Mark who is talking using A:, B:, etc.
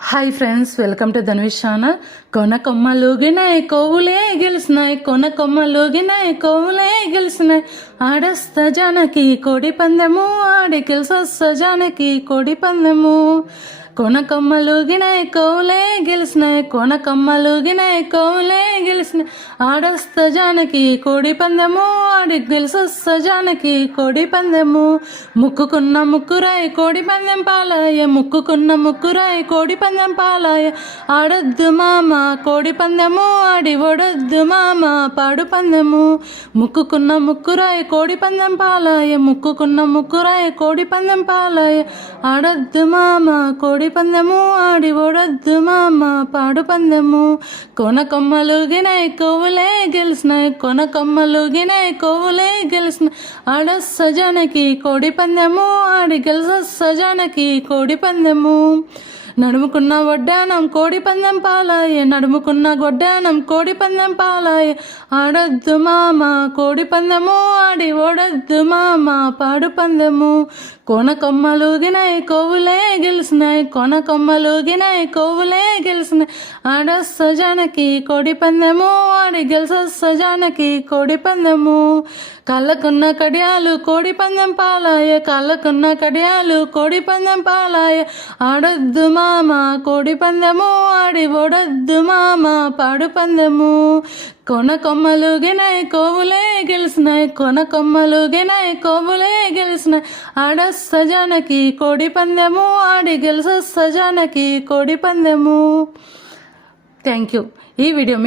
A: Hi friends welcome to Dhanush channel కొన కొమ్మలుగినాయి కోవులే గెలిచినాయి కొన కొమ్మలుగినాయి కోవులే గెలిచినాయి ఆడస్త జానకి కోడి పందెము ఆడి గెలిసొస్త జానకి కోడి పందెము కొన కొమ్మలుగినాయి కోవులే గెలిచినాయి కొన కొమ్మలుగినాయి కోవులే గెలిచినాయి ఆడస్త జానకి కోడి పందెము ఆడి గెలిసొస్త జానకి కోడి పందెము ముక్కుకున్న ముక్కురాయి కోడి పందెం పాలాయ ముక్కుకున్న ముక్కురాయి కోడి పందెం పాలాయ ఆడొద్దు మామ కోడి పందెము ఆడి ఒడొద్దు మామ పాడు పందెము ముక్కుకున్న ముక్కురాయి కోడి పందెం పాలాయ ముక్కుకున్న ముక్కురాయ కోడి పందెం పాలాయ ఆడొద్దు మామ కోడి పందెము ఆడి ఒడొద్దు మామ పాడు పందెము కొన కొమ్మలు గినాయి కొవ్వులే గెలిచినాయి కొన కొమ్మలు గినాయి కొవ్వులే గెలిచినాయి ఆడ సజానకి కోడి పందెము ఆడి గెలిస సజానకి కోడి పందెము నడుముకున్న వడ్డానం కోడి పందెం పాలాయే నడుముకున్న గొడ్డానం కోడి పందెం పాలాయే. ఆడొద్దు మామ కోడి పందెము ఆడి ఓడొద్దు మామ పాడు పందెము. కొన కొమ్మలు గినాయి కోవులే గెలిచినాయి కొన కొమ్మలు గినాయి కోవులే గెలిచినాయి ఆడొస్త సజానకి కోడి పందెము ఆడి గెలిస సజానకి కోడి పందెము. కళ్ళకున్న కడియాలు కోడి పందెం పాలాయ కళ్ళకున్న కడియాలు కోడి పందెం పాలాయే. ఆడొద్దు మామ కోడి పందము ఆడి ఓడొద్దు మామ పాడు పందము. కొన కొమ్మలు గినాయి కోవులే గెలిచినాయి కొన కొమ్మలు గినాయి కోవులే గెలిచినాయి ఆడ సజానకి కోడి పందెము ఆడి గెలిస సజానకి కోడి పందెము. థ్యాంక్ యూ ఈ వీడియో మీ